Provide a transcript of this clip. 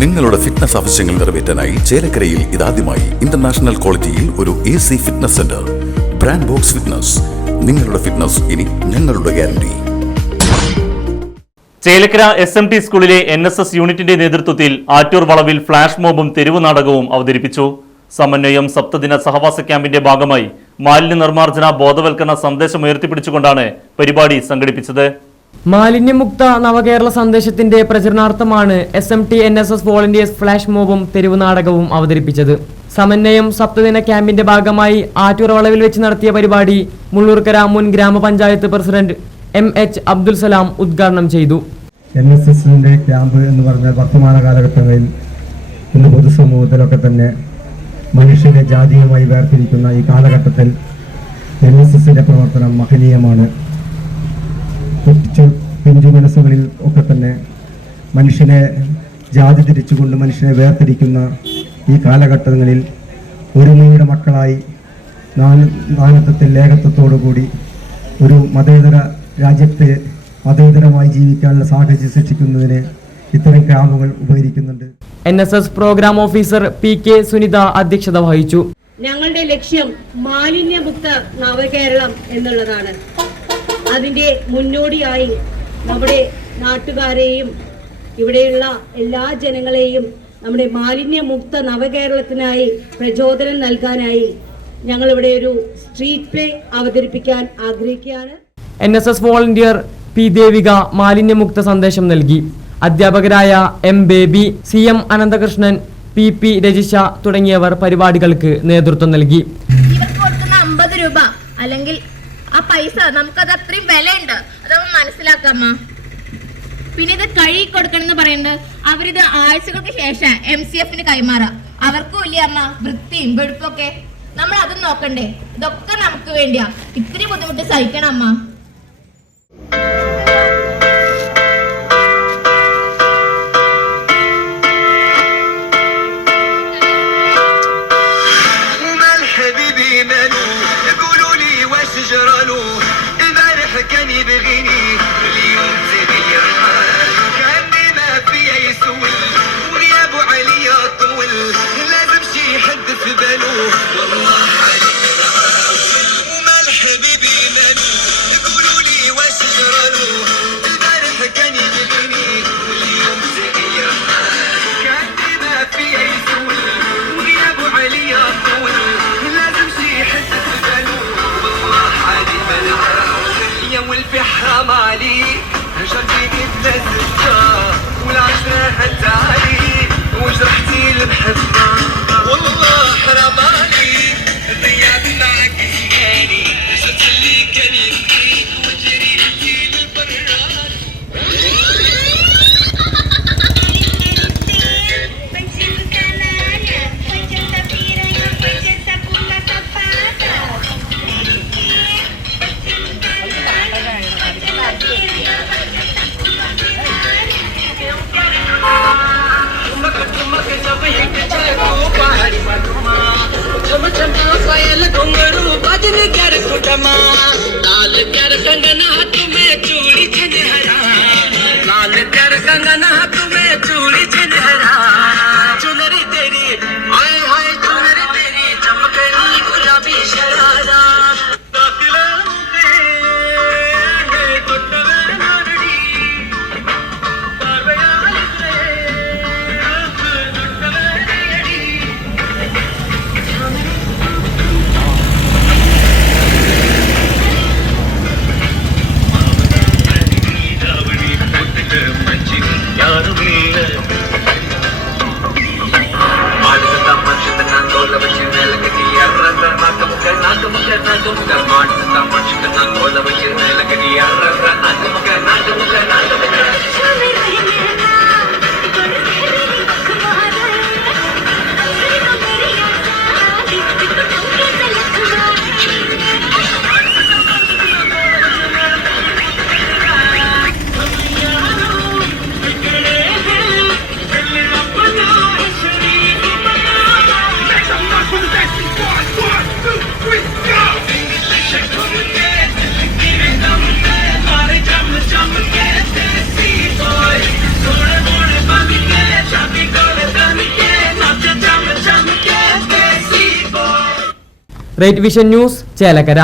നിങ്ങളുടെ ഫിറ്റ്നസ് ആവശ്യങ്ങൾ നിറവേറ്റാനായി ചേലക്കരയിൽ ഇതാദ്യമായി ഇന്റർനാഷണൽ ക്വാളിറ്റിയിൽ ഒരു AC fitness centre. Brand box fitness. നിങ്ങളുടെ ഫിറ്റ്നസ് ഇനി ഞങ്ങളുടെ ഗ്യാരണ്ടി. ചേലക്കര SMT സ്കൂളിലെ NSS യൂണിറ്റിന്റെ നേതൃത്വത്തിൽ ആറ്റൂർ വളവിൽ ഫ്ലാഷ് മോബും തെരുവ് നാടകവും അവതരിപ്പിച്ചു. സമന്വയം സപ്തദിന സഹവാസ ക്യാമ്പിന്റെ ഭാഗമായി മാലിന്യ നിർമ്മാർജ്ജന ബോധവൽക്കരണ സന്ദേശം ഉയർത്തിപ്പിടിച്ചുകൊണ്ടാണ് പരിപാടി സംഘടിപ്പിച്ചത്. മാലിന്യമുക്ത നവകേരള സന്ദേശത്തിന്റെ പ്രചരണാർത്ഥമാണ് SMT NSS വോളണ്ടിയേഴ്സ് ഫ്ലാഷ് മോബും തെരുവ് നാടകവും അവതരിപ്പിച്ചത്. സമന്വയം സപ്തദിന ക്യാമ്പിന്റെ ഭാഗമായി ആറ്റൂർ വളവിൽ വെച്ച് നടത്തിയ പരിപാടി മുള്ളൂർക്കര മുൻ ഗ്രാമപഞ്ചായത്ത് പ്രസിഡന്റ് MH അബ്ദുൽ സലാം ഉദ്ഘാടനം ചെയ്തു. NSSന്റെ ക്യാമ്പ് എന്ന് പറഞ്ഞാൽ വർത്തമാന കാലഘട്ടങ്ങളിൽ ഇന്ന് പൊതുസമൂഹത്തിലൊക്കെ തന്നെ മനുഷ്യനെ ജാതീയമായി വേർതിരിക്കുന്ന ഈ കാലഘട്ടത്തിൽ NSSന്റെ പ്രവർത്തനം മഹനീയമാണ്. പിഞ്ചു മനസ്സുകളിൽ ഒക്കെ തന്നെ മനുഷ്യനെ ജാതി തിരിച്ചുകൊണ്ട് മനുഷ്യനെ വേർതിരിക്കുന്ന ഈ കാലഘട്ടങ്ങളിൽ ഒരുമയുടെ മക്കളായി നാനത്വത്തിൽ ഏകത്വത്തോടുകൂടി ഒരു മതേതര രാജ്യത്തെ മതേതരമായി ജീവിക്കാനുള്ള സാഹചര്യം സൃഷ്ടിക്കുന്നതിന് ഇത്തരം ക്യാമ്പുകൾ ഉപകരിക്കുന്നുണ്ട്. NSS program officer PK Sunitha അധ്യക്ഷത വഹിച്ചു. ഞങ്ങളുടെ ലക്ഷ്യം മാലിന്യമുക്ത നവകേരളം എന്നുള്ളതാണ്. അതിന്റെ മുന്നോടിയായി നമ്മുടെ നാട്ടുകാരെയും ഇവിടെയുള്ള എല്ലാ ജനങ്ങളെയും നമ്മുടെ മാലിന്യമുക്ത നവകേരളത്തിനായി പ്രചോദനം നൽകാനായി ഞങ്ങളിവിടെ ഒരു സ്ട്രീറ്റ് പ്ലേ അവതരിപ്പിക്കാൻ ആഗ്രഹിക്കുകയാണ്. NSS വോളണ്ടിയർ P ദേവിക മാലിന്യമുക്ത സന്ദേശം നൽകി. അധ്യാപകരായ M baby, CM Ananthakrishnan, PP Rajisha തുടങ്ങിയവർ പരിപാടികൾക്ക് നേതൃത്വം നൽകി. ഇവർക്ക് കൊടുക്കുന്ന 50 രൂപ അല്ലെങ്കിൽ ആ പൈസ നമുക്കത് അത്രയും വിലയുണ്ട്, അതൊന്ന് മനസ്സിലാക്കാമ. പിന്നെ ഇത് കഴുകി കൊടുക്കണം എന്ന് പറയുന്നത് അവരിത് ആഴ്ചകൾക്ക് ശേഷം MCFന് കൈമാറാം. അവർക്കും ഇല്ലേ അമ്മ വൃത്തിയും വെടുപ്പൊക്കെ? നമ്മൾ അതും നോക്കണ്ടേ? ഇതൊക്കെ നമുക്ക് വേണ്ടിയാ. ഇത്തിരി ബുദ്ധിമുട്ട് സഹിക്കണം അമ്മ. Right vision news Chelakkara.